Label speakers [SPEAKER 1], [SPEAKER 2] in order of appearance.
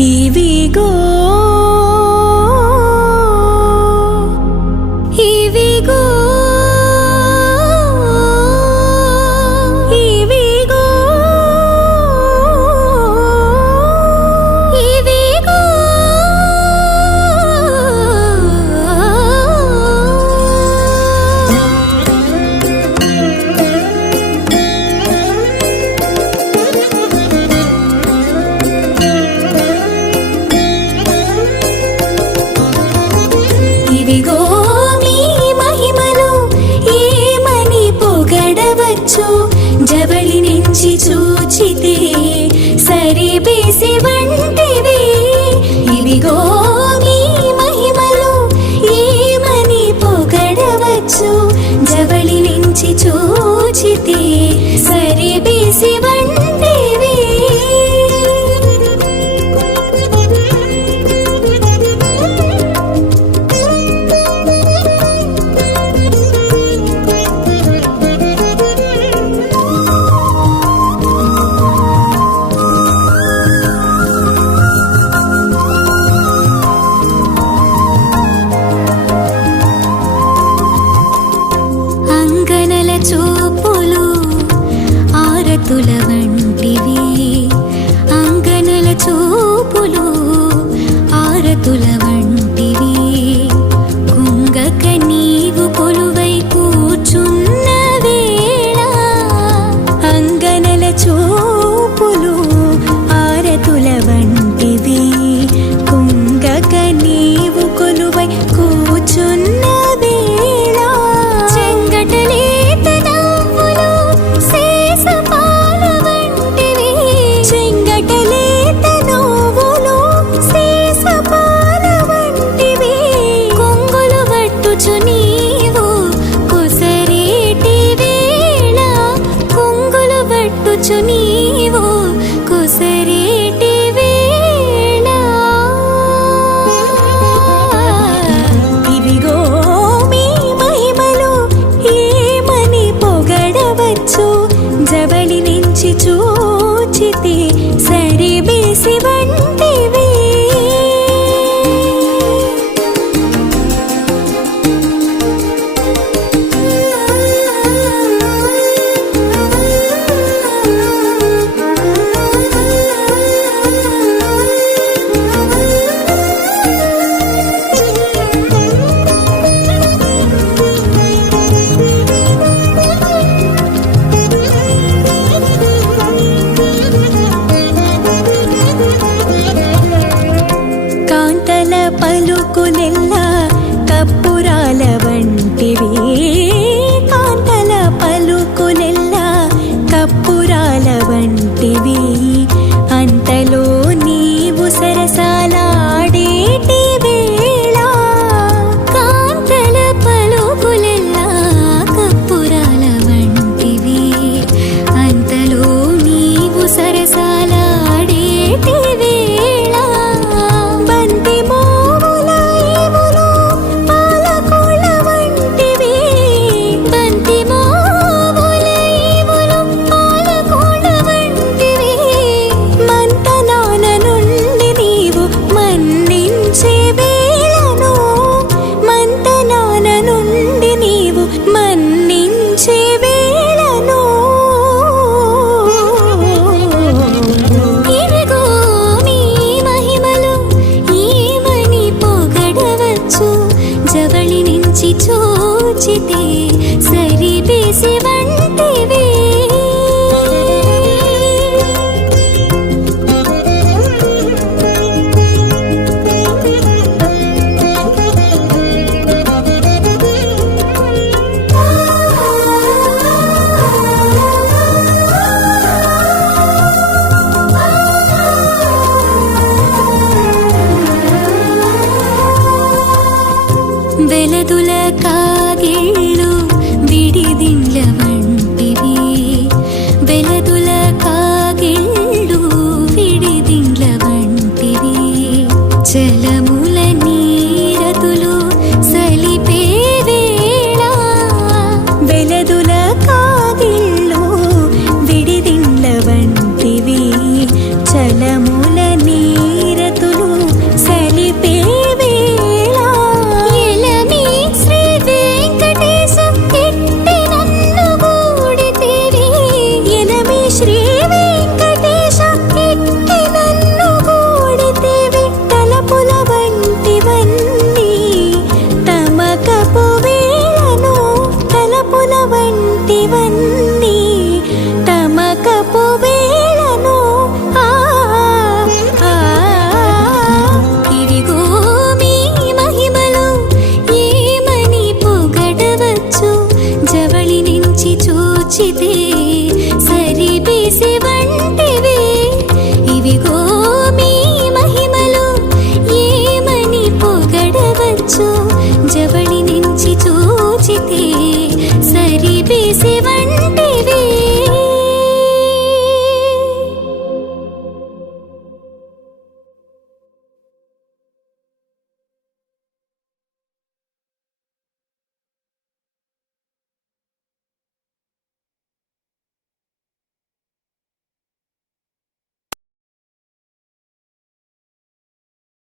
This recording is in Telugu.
[SPEAKER 1] ఇవిగో చూచు జబళి నుంచి చూచితే సరి బేసి వంట కాంతుల వంటివి అంగనల చూపులు ఆరతుల వంటివి ರುಚಿತಿ ಸರಿ ಬೇಸಿವ బీసీ